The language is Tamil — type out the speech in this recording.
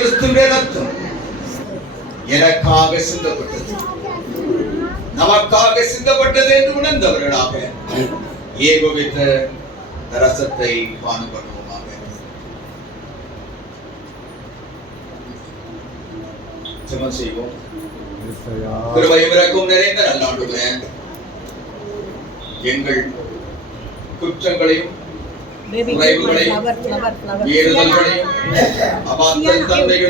கிறிஸ்துவின் ரத்தம் எனக்காக சிந்தப்பட்டது, நமக்காக சிந்தப்பட்டது என்று உணர்ந்தவர்களாக ஏகோபித்த ரசத்தை பானம் பண்ணுவோமாக. ஜெபம் செய்வோம். கிருபையும் இரக்கமும் நிறைந்த நல்ல ஆண்டவரே, எங்கள் குற்றங்களையும் குறைவுகளையும் மீறுதல்களையும் அபார்த்த தன்மைகளையும்